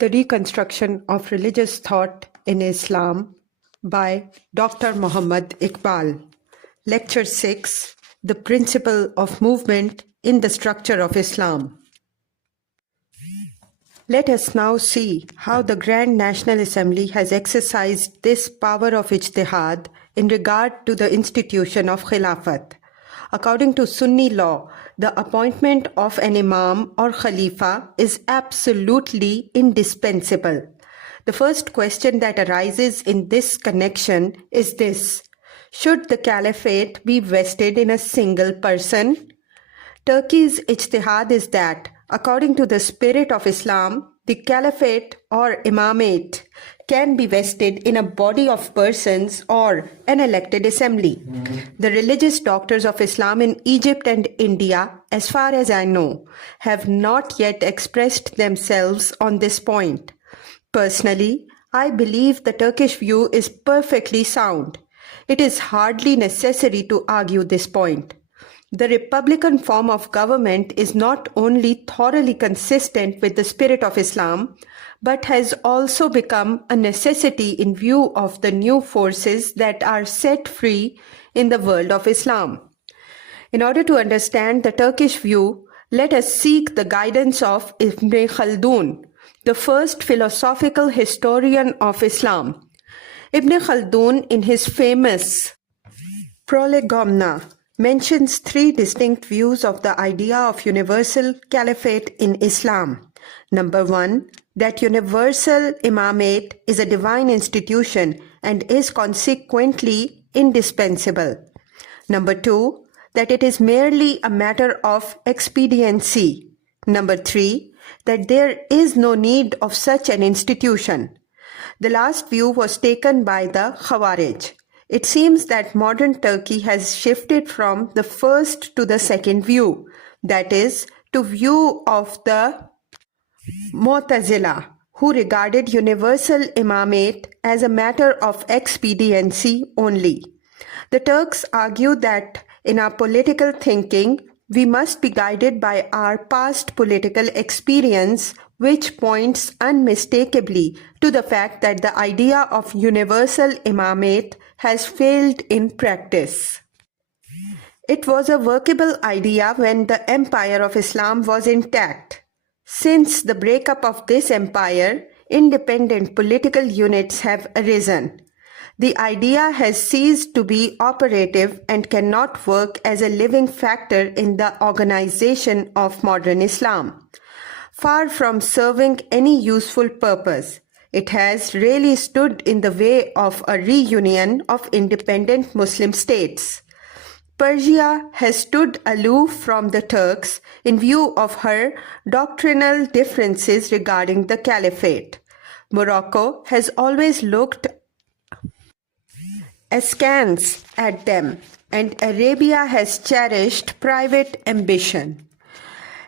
The Reconstruction of Religious Thought in Islam by Dr. Muhammad Iqbal. Lecture 6, The Principle of Movement in the Structure of Islam. Let us now see how the Grand National Assembly has exercised this power of Ijtihad in regard to the institution of Khilafat. According to Sunni law, the appointment of an Imam or Khalifa is absolutely indispensable. The first question that arises in this connection is this: should the caliphate be vested in a single person? Turkey's Ijtihad is that, according to the spirit of Islam, the caliphate or imamate can be vested in a body of persons or an elected assembly. The religious doctors of Islam in Egypt and India, as far as I know, have not yet expressed themselves on this point. Personally, I believe the Turkish view is perfectly sound. It is hardly necessary to argue this point. The republican form of government is not only thoroughly consistent with the spirit of Islam, but has also become a necessity in view of the new forces that are set free in the world of Islam. In order to understand the Turkish view, let us seek the guidance of Ibn Khaldun, the first philosophical historian of Islam. Ibn Khaldun, in his famous Prolegomena, mentions three distinct views of the idea of universal caliphate in Islam. Number one, that universal imamate is a divine institution and is consequently indispensable. Number two, that it is merely a matter of expediency. Number three, that there is no need of such an institution. The last view was taken by the Khawarij. It seems that modern Turkey has shifted from the first to the second view, that is, to view of the Mu'tazila, who regarded universal imamate as a matter of expediency only. The Turks argue that in our political thinking, we must be guided by our past political experience, which points unmistakably to the fact that the idea of universal imamate has failed in practice. It was a workable idea when the empire of Islam was intact. Since the breakup of this empire, independent political units have arisen. The idea has ceased to be operative and cannot work as a living factor in the organization of modern Islam. Far from serving any useful purpose, it has really stood in the way of a reunion of independent Muslim states. Persia has stood aloof from the Turks in view of her doctrinal differences regarding the caliphate. Morocco has always looked askance at them, and Arabia has cherished private ambition.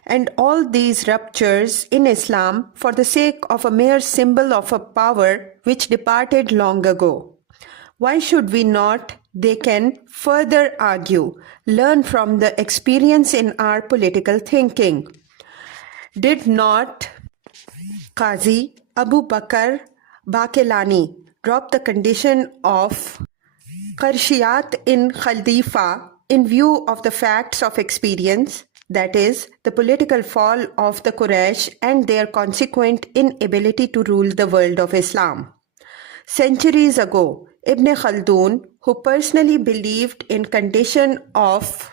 And all these ruptures in Islam for the sake of a mere symbol of a power which departed long ago. Why should we not, they can further argue, learn from the experience in our political thinking? Did not Qazi Abu Bakr Baqillani drop the condition of Qarshiyat in Khalifa in view of the facts of experience? That is, the political fall of the Quraysh and their consequent inability to rule the world of Islam. Centuries ago, Ibn Khaldun, who personally believed in condition of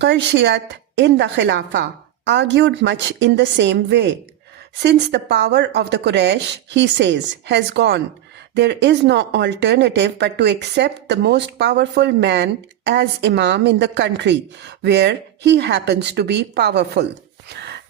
Qarshiyat in the Khilafah, argued much in the same way. Since the power of the Quraysh, he says, has gone, there is no alternative but to accept the most powerful man as Imam in the country where he happens to be powerful.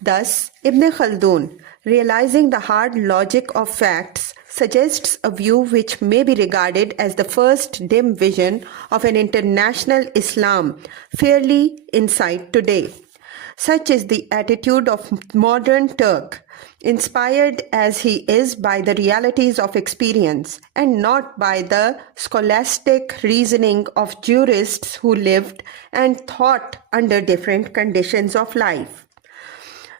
Thus, Ibn Khaldun, realizing the hard logic of facts, suggests a view which may be regarded as the first dim vision of an international Islam fairly in sight today. Such is the attitude of modern Turk, inspired as he is by the realities of experience and not by the scholastic reasoning of jurists who lived and thought under different conditions of life.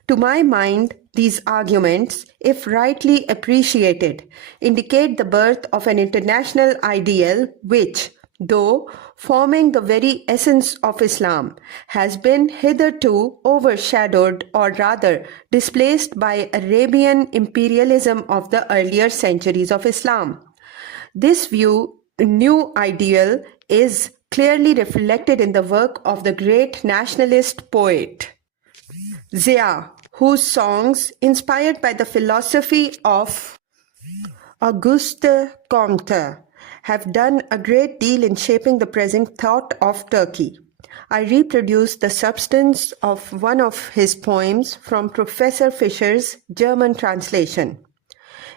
To my mind, these arguments, if rightly appreciated, indicate the birth of an international ideal which, though forming the very essence of Islam, has been hitherto overshadowed or rather displaced by Arabian imperialism of the earlier centuries of Islam. This new ideal is clearly reflected in the work of the great nationalist poet Zia, whose songs, inspired by the philosophy of Auguste Comte, have done a great deal in shaping the present thought of Turkey. I reproduce the substance of one of his poems from Professor Fischer's German translation.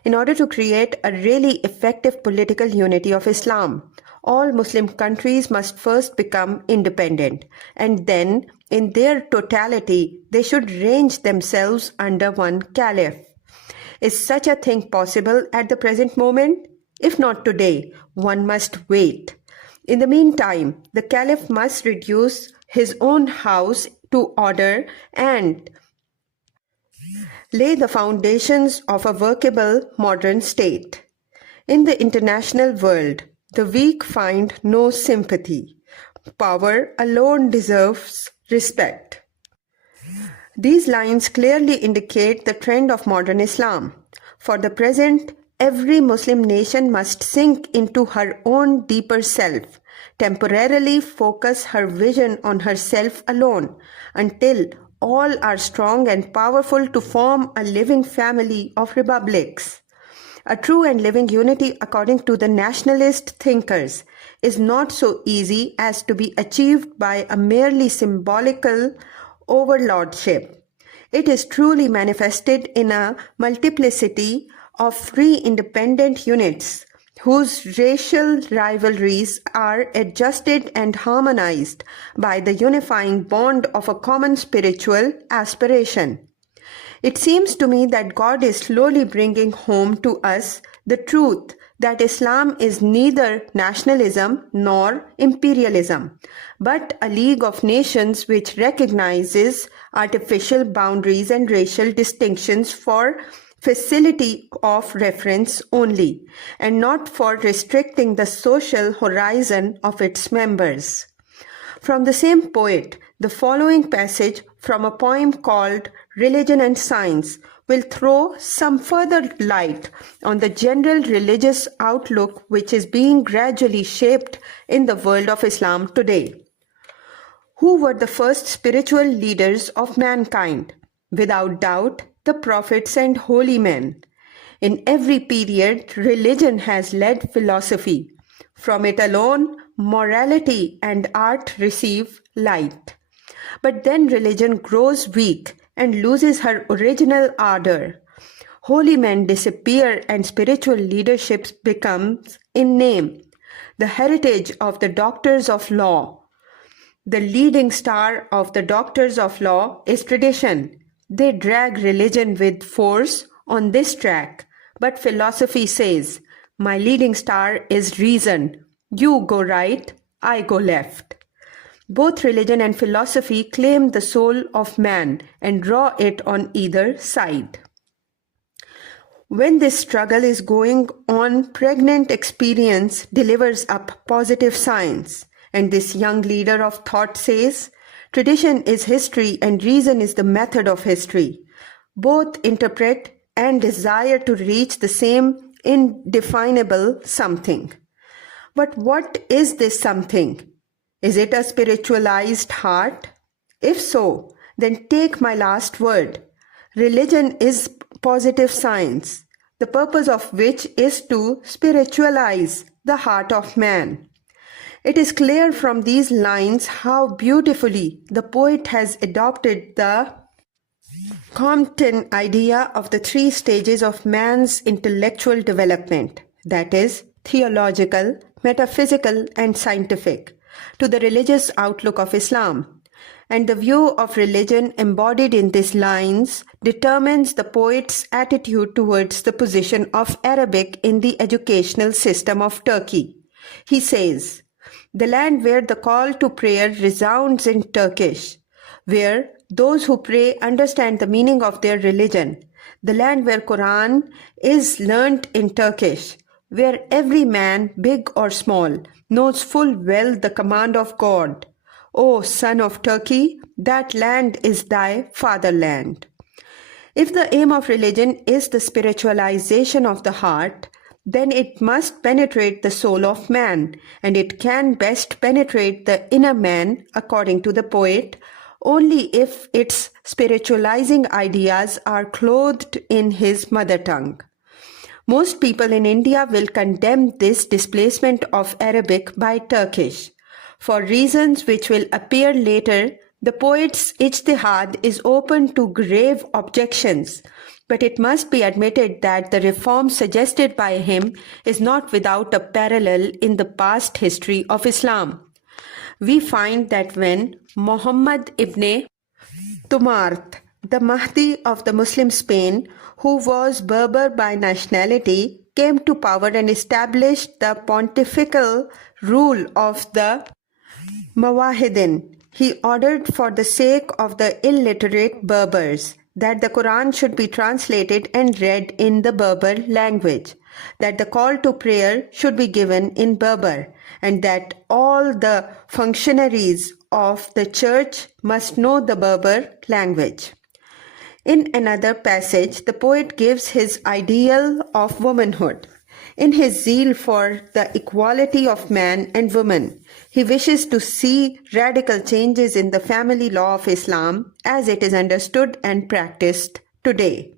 In order to create a really effective political unity of Islam, all Muslim countries must first become independent, and then, in their totality, they should range themselves under one caliph. Is such a thing possible at the present moment? If not today, one must wait. In the meantime, the caliph must reduce his own house to order and lay the foundations of a workable modern state. In the international world, the weak find no sympathy. Power alone deserves respect. These lines clearly indicate the trend of modern Islam. For the present, every Muslim nation must sink into her own deeper self, temporarily focus her vision on herself alone, until all are strong and powerful to form a living family of republics. A true and living unity, according to the nationalist thinkers, is not so easy as to be achieved by a merely symbolical overlordship. It is truly manifested in a multiplicity of free independent units whose racial rivalries are adjusted and harmonized by the unifying bond of a common spiritual aspiration. It seems to me that God is slowly bringing home to us the truth that Islam is neither nationalism nor imperialism, but a league of nations which recognizes artificial boundaries and racial distinctions for facility of reference only, and not for restricting the social horizon of its members. From the same poet, the following passage from a poem called Religion and Science will throw some further light on the general religious outlook which is being gradually shaped in the world of Islam today. Who were the first spiritual leaders of mankind? Without doubt, the prophets and holy men. In every period, religion has led philosophy. From it alone, morality and art receive light. But then religion grows weak and loses her original ardor. Holy men disappear and spiritual leadership becomes in name. The heritage of the doctors of law. The leading star of the doctors of law is tradition. They drag religion with force on this track, but philosophy says, my leading star is reason. You go right, I go left. Both religion and philosophy claim the soul of man and draw it on either side. When this struggle is going on, pregnant experience delivers up positive science, and this young leader of thought says, tradition is history and reason is the method of history. Both interpret and desire to reach the same indefinable something. But what is this something? Is it a spiritualized heart? If so, then take my last word. Religion is positive science, the purpose of which is to spiritualize the heart of man. It is clear from these lines how beautifully the poet has adopted the Compton idea of the three stages of man's intellectual development, that is, theological, metaphysical, and scientific, to the religious outlook of Islam. And the view of religion embodied in these lines determines the poet's attitude towards the position of Arabic in the educational system of Turkey. He says, the land where the call to prayer resounds in Turkish, where Those who pray understand the meaning of their religion. The land where Quran is learnt in Turkish, where every man, big or small, knows full well the command of God. O son of Turkey, that land is thy fatherland. If the aim of religion is the spiritualization of the heart, then it must penetrate the soul of man, and it can best penetrate the inner man, according to the poet, only if its spiritualizing ideas are clothed in his mother tongue. Most people in India will condemn this displacement of Arabic by Turkish. For reasons which will appear later, the poet's Ijtihad is open to grave objections, but it must be admitted that the reform suggested by him is not without a parallel in the past history of Islam. We find that when Mohammad Ibn Tumart, the Mahdi of the Muslim Spain, who was Berber by nationality, came to power and established the pontifical rule of the Mawahidin, he ordered for the sake of the illiterate Berbers that the Quran should be translated and read in the Berber language, that the call to prayer should be given in Berber, and that all the functionaries of the church must know the Berber language. In another passage, the poet gives his ideal of womanhood. In his zeal for the equality of man and woman, he wishes to see radical changes in the family law of Islam as it is understood and practiced today.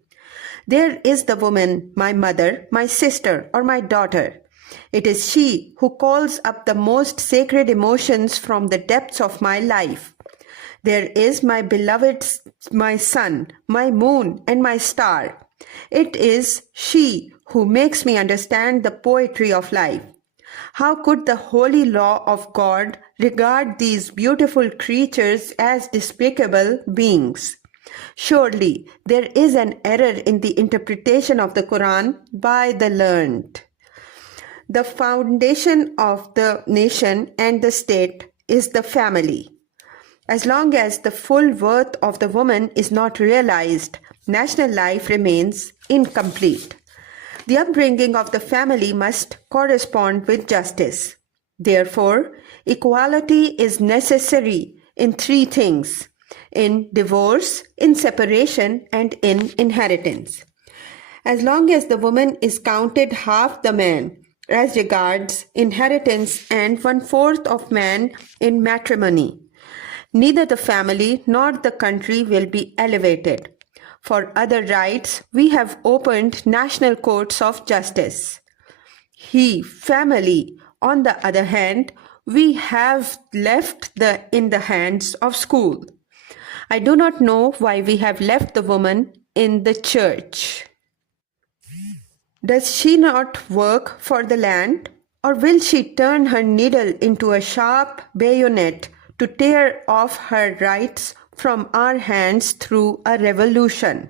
There is the woman, my mother, my sister, or my daughter. It is she who calls up the most sacred emotions from the depths of my life. There is my beloved, my sun, my moon, and my star. It is she who makes me understand the poetry of life. How could the holy law of God regard these beautiful creatures as despicable beings? Surely there is an error in the interpretation of the Quran by the learned. The foundation of the nation and the state is the family. As long as the full worth of the woman is not realized, national life remains incomplete. The upbringing of the family must correspond with justice. Therefore, equality is necessary in three things: in divorce, in separation, and in inheritance. As long as the woman is counted half the man as regards inheritance and 1/4 of man in matrimony, neither the family nor the country will be elevated. For other rights, we have opened national courts of justice. Family, on the other hand, we have left in the hands of school. I do not know why we have left the woman in the church. Does she not work for the land? Or will she turn her needle into a sharp bayonet to tear off her rights from our hands through a revolution?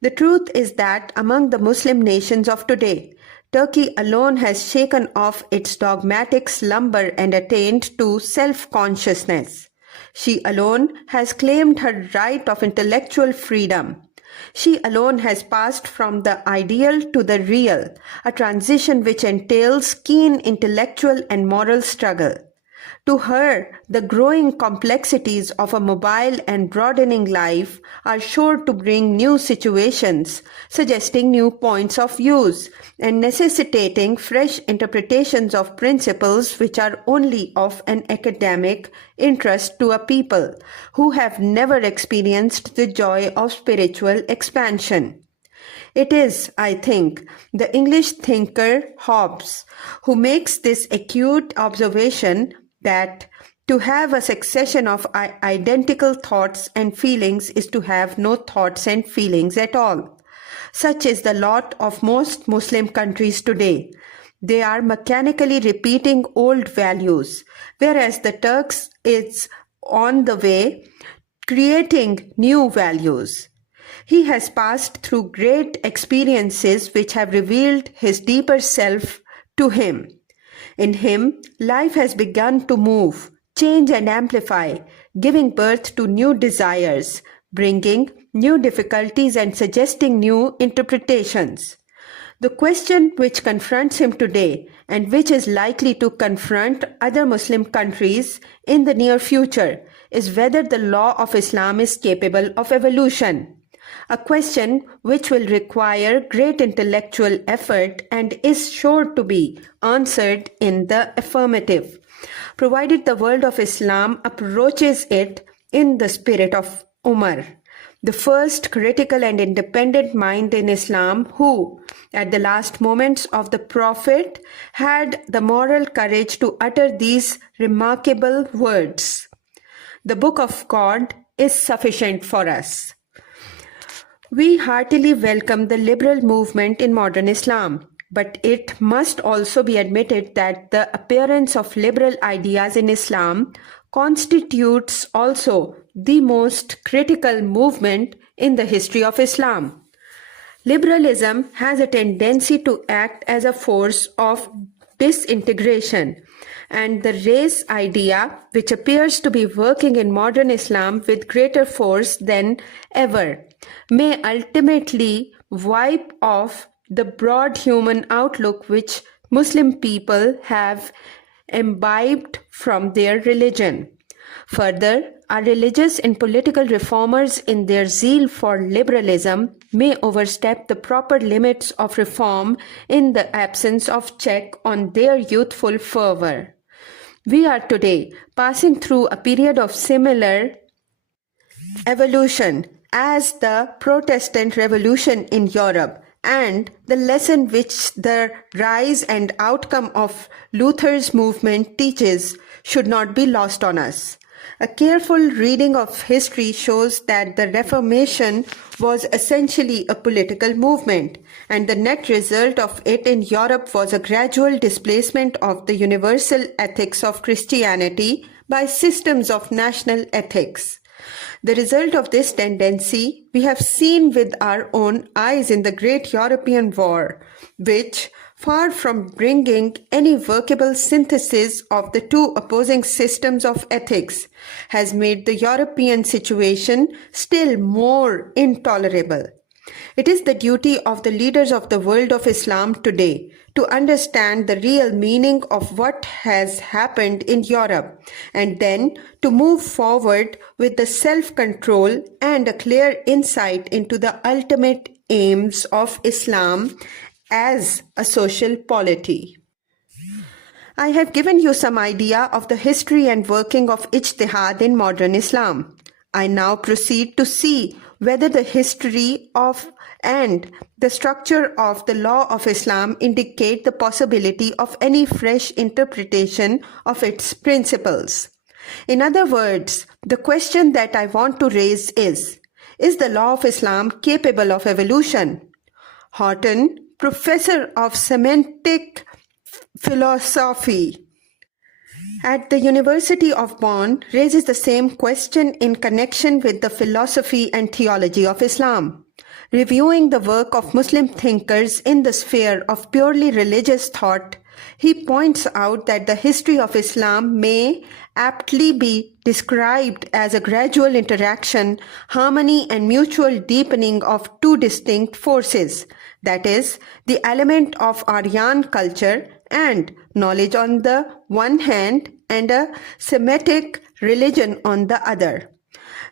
The truth is that among the Muslim nations of today, Turkey alone has shaken off its dogmatic slumber and attained to self-consciousness. She alone has claimed her right of intellectual freedom. She alone has passed from the ideal to the real, a transition which entails keen intellectual and moral struggle. To her, the growing complexities of a mobile and broadening life are sure to bring new situations, suggesting new points of views, and necessitating fresh interpretations of principles which are only of an academic interest to a people who have never experienced the joy of spiritual expansion. It is, I think, the English thinker Hobbes who makes this acute observation that to have a succession of identical thoughts and feelings is to have no thoughts and feelings at all. Such is the lot of most Muslim countries today. They are mechanically repeating old values, whereas the Turks is on the way creating new values. He has passed through great experiences which have revealed his deeper self to him. In him, life has begun to move, change and amplify, giving birth to new desires, bringing new difficulties and suggesting new interpretations. The question which confronts him today and which is likely to confront other Muslim countries in the near future is whether the law of Islam is capable of evolution. A question which will require great intellectual effort and is sure to be answered in the affirmative, provided the world of Islam approaches it in the spirit of Umar, the first critical and independent mind in Islam who, at the last moments of the Prophet, had the moral courage to utter these remarkable words: "The Book of God is sufficient for us." We heartily welcome the liberal movement in modern Islam, but it must also be admitted that the appearance of liberal ideas in Islam constitutes also the most critical movement in the history of Islam. Liberalism has a tendency to act as a force of disintegration, and the race idea, which appears to be working in modern Islam with greater force than ever, may ultimately wipe off the broad human outlook which Muslim people have imbibed from their religion. Further, our religious and political reformers in their zeal for liberalism may overstep the proper limits of reform in the absence of check on their youthful fervor. We are today passing through a period of similar evolution as the Protestant Revolution in Europe, and the lesson which the rise and outcome of Luther's movement teaches should not be lost on us. A careful reading of history shows that the Reformation was essentially a political movement, and the net result of it in Europe was a gradual displacement of the universal ethics of Christianity by systems of national ethics. The result of this tendency we have seen with our own eyes in the Great European War, which, far from bringing any workable synthesis of the two opposing systems of ethics, has made the European situation still more intolerable. It is the duty of the leaders of the world of Islam today to understand the real meaning of what has happened in Europe, and then to move forward with the self-control and a clear insight into the ultimate aims of Islam as a social polity. I have given you some idea of the history and working of Ijtihad in modern Islam. I now proceed to see whether the history of and the structure of the law of Islam indicate the possibility of any fresh interpretation of its principles. In other words, the question that I want to raise is the law of Islam capable of evolution? Horton, professor of semantic philosophy at the University of Bonn, raises the same question in connection with the philosophy and theology of Islam. Reviewing the work of Muslim thinkers in the sphere of purely religious thought, he points out that the history of Islam may aptly be described as a gradual interaction, harmony, and mutual deepening of two distinct forces, that is, the element of Aryan culture and knowledge on the one hand and a Semitic religion on the other.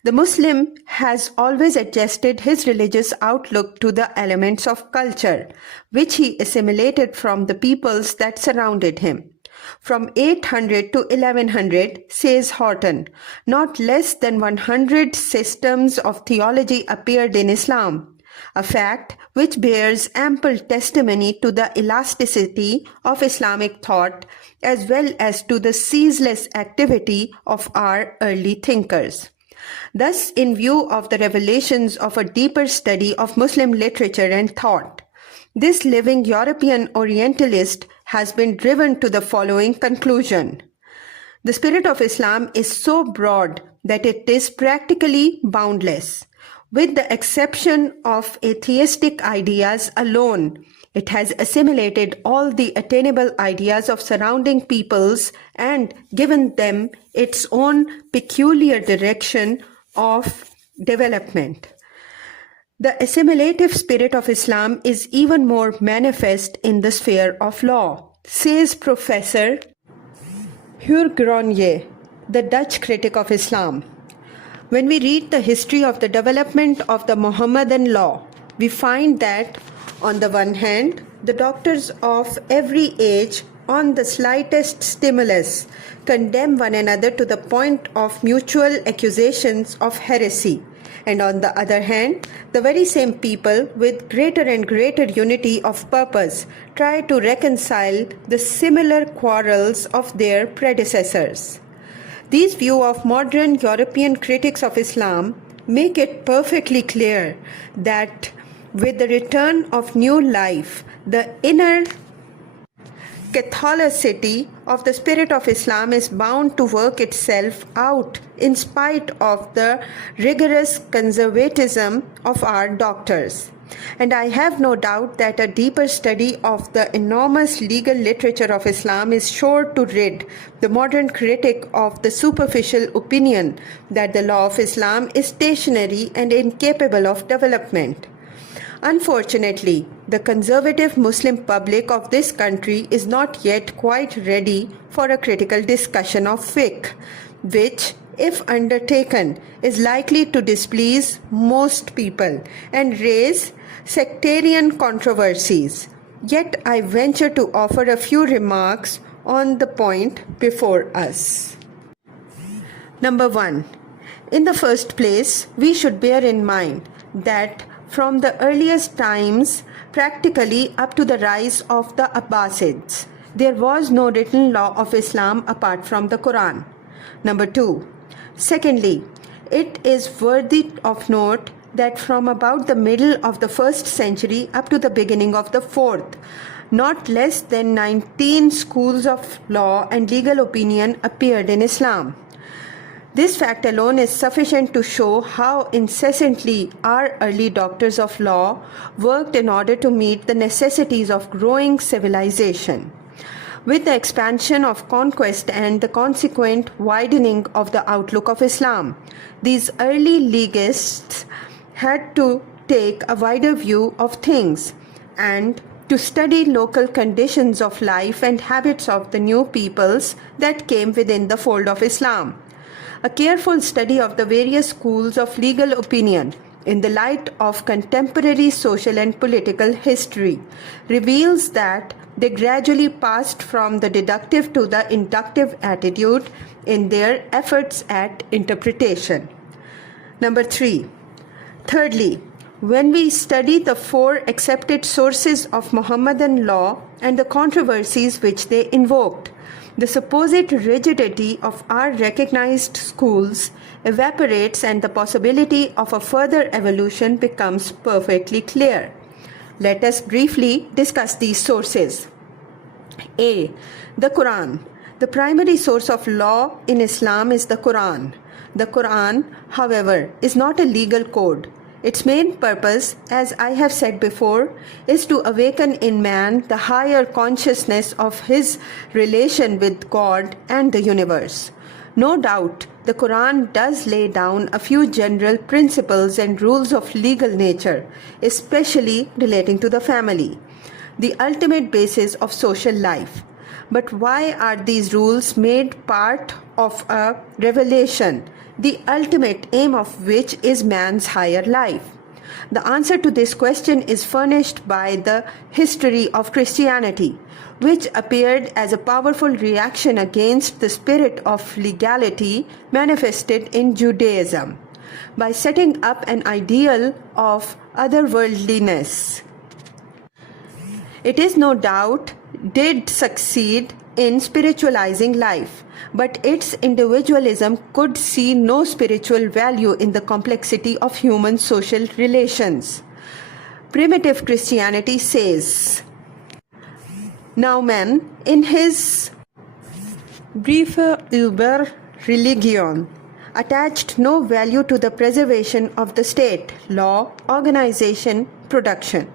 The Muslim has always adjusted his religious outlook to the elements of culture, which he assimilated from the peoples that surrounded him. From 800 to 1100, says Horton, not less than 100 systems of theology appeared in Islam, a fact which bears ample testimony to the elasticity of Islamic thought as well as to the ceaseless activity of our early thinkers. Thus, in view of the revelations of a deeper study of Muslim literature and thought, this living European Orientalist has been driven to the following conclusion. The spirit of Islam is so broad that it is practically boundless. With the exception of atheistic ideas alone, It has assimilated all the attainable ideas of surrounding peoples and given them its own peculiar direction of development. The assimilative spirit of Islam is even more manifest in the sphere of law, says Professor Hurgronje, the Dutch critic of Islam. When we read the history of the development of the Mohammedan law, we find that, on the one hand, the doctors of every age, on the slightest stimulus, condemn one another to the point of mutual accusations of heresy. And on the other hand, the very same people, with greater and greater unity of purpose, try to reconcile the similar quarrels of their predecessors. These views of modern European critics of Islam make it perfectly clear that with the return of new life, the inner Catholicity of the spirit of Islam is bound to work itself out in spite of the rigorous conservatism of our doctors. And I have no doubt that a deeper study of the enormous legal literature of Islam is sure to rid the modern critic of the superficial opinion that the law of Islam is stationary and incapable of development. Unfortunately, the conservative Muslim public of this country is not yet quite ready for a critical discussion of fiqh, which, if undertaken, is likely to displease most people and raise sectarian controversies. Yet I venture to offer a few remarks on the point before us. Number 1. In the first place, we should bear in mind that from the earliest times, practically up to the rise of the Abbasids, there was no written law of Islam apart from the Quran. Number 2. Secondly, it is worthy of note that from about the middle of the 1st century up to the beginning of the 4th, not less than 19 schools of law and legal opinion appeared in Islam. This fact alone is sufficient to show how incessantly our early doctors of law worked in order to meet the necessities of growing civilization. With the expansion of conquest and the consequent widening of the outlook of Islam, these early legists had to take a wider view of things and to study local conditions of life and habits of the new peoples that came within the fold of Islam. A careful study of the various schools of legal opinion in the light of contemporary social and political history reveals that they gradually passed from the deductive to the inductive attitude in their efforts at interpretation. Number 3. Thirdly, when we study the 4 accepted sources of Mohammedan law and the controversies which they invoked, the supposed rigidity of our recognized schools evaporates and the possibility of a further evolution becomes perfectly clear. Let us briefly discuss these sources. A. The Quran. The primary source of law in Islam is the Quran. The Quran, however, is not a legal code. Its main purpose, as I have said before, is to awaken in man the higher consciousness of his relation with God and the universe. No doubt, the Quran does lay down a few general principles and rules of legal nature, especially relating to the family, the ultimate basis of social life. But why are these rules made part of a revelation, the ultimate aim of which is man's higher life? The answer to this question is furnished by the history of Christianity, which appeared as a powerful reaction against the spirit of legality manifested in Judaism, by setting up an ideal of otherworldliness. It is no doubt did succeed in spiritualizing life, but its individualism could see no spiritual value in the complexity of human social relations. Primitive Christianity says, "Now man, in his briefe über Religion, attached no value to the preservation of the state, law, organization, production.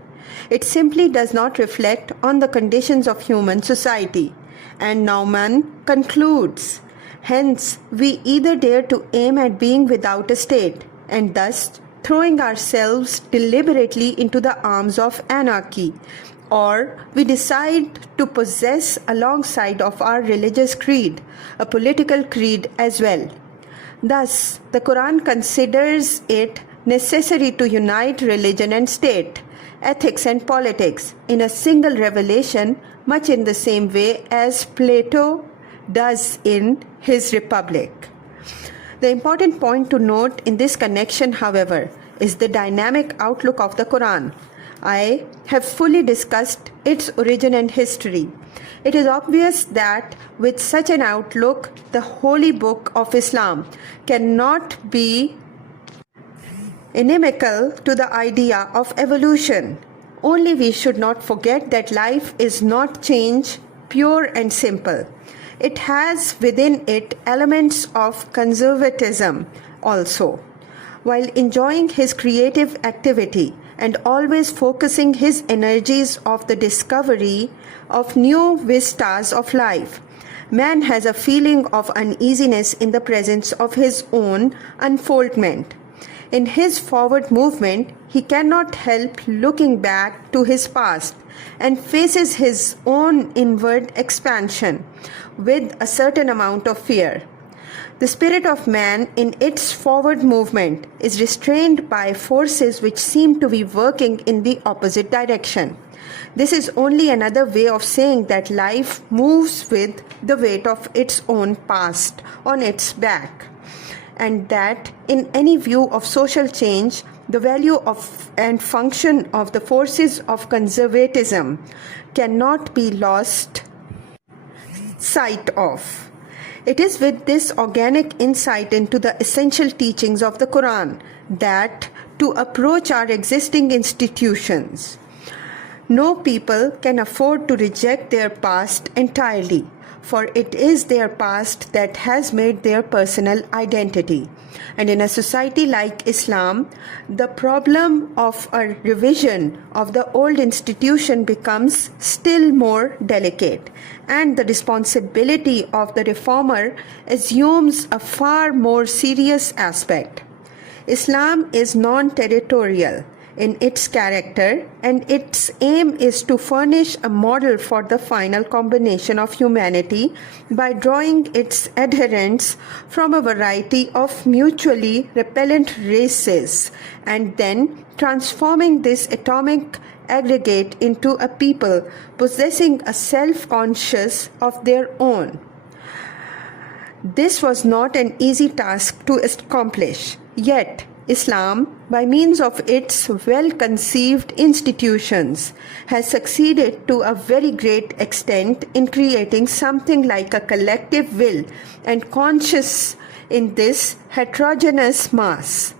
It simply does not reflect on the conditions of human society. And Naumann concludes, hence, we either dare to aim at being without a state, and thus throwing ourselves deliberately into the arms of anarchy, or we decide to possess alongside of our religious creed, a political creed as well. Thus, the Quran considers it necessary to unite religion and state, ethics and politics in a single revelation, much in the same way as Plato does in his Republic. The important point to note in this connection, however, is the dynamic outlook of the Quran. I have fully discussed its origin and history. It is obvious that with such an outlook, the holy book of Islam cannot be inimical to the idea of evolution. Only we should not forget that life is not change, pure and simple. It has within it elements of conservatism also. While enjoying his creative activity and always focusing his energies of the discovery of new vistas of life, man has a feeling of uneasiness in the presence of his own unfoldment. In his forward movement, he cannot help looking back to his past and faces his own inward expansion with a certain amount of fear. The spirit of man in its forward movement is restrained by forces which seem to be working in the opposite direction. This is only another way of saying that life moves with the weight of its own past on its back, and that in any view of social change, the value of and function of the forces of conservatism cannot be lost sight of. It is with this organic insight into the essential teachings of the Quran that to approach our existing institutions. No people can afford to reject their past entirely, for it is their past that has made their personal identity. And in a society like Islam, the problem of a revision of the old institution becomes still more delicate, and the responsibility of the reformer assumes a far more serious aspect. Islam is non-territorial in its character, and its aim is to furnish a model for the final combination of humanity by drawing its adherents from a variety of mutually repellent races and then transforming this atomic aggregate into a people possessing a self-conscious of their own. This was not an easy task to accomplish, yet Islam, by means of its well-conceived institutions, has succeeded to a very great extent in creating something like a collective will and conscience in this heterogeneous mass.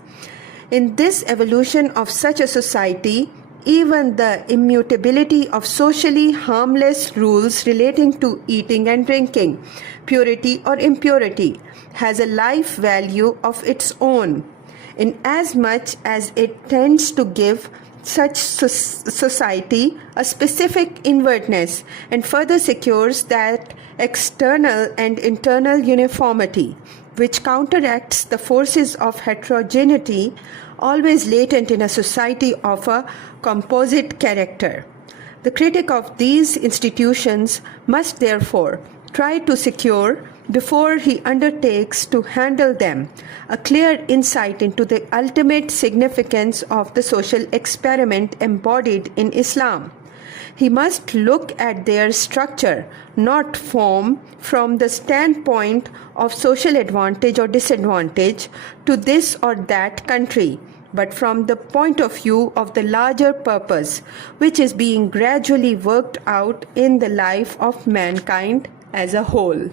In this evolution of such a society, even the immutability of socially harmless rules relating to eating and drinking, purity or impurity, has a life value of its own, inasmuch as it tends to give such society a specific inwardness and further secures that external and internal uniformity which counteracts the forces of heterogeneity always latent in a society of a composite character. The critic of these institutions must therefore try to secure, before he undertakes to handle them, a clear insight into the ultimate significance of the social experiment embodied in Islam. He must look at their structure, not form, from the standpoint of social advantage or disadvantage to this or that country, but from the point of view of the larger purpose, which is being gradually worked out in the life of mankind as a whole.